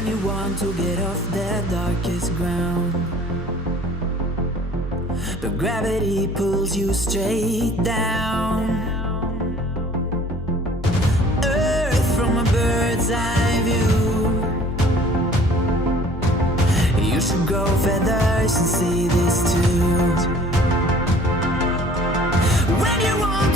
when you want to get off the darkest ground, but gravity pulls you straight down. Earth from a bird's eye view. You should grow feathers and see this too. When you want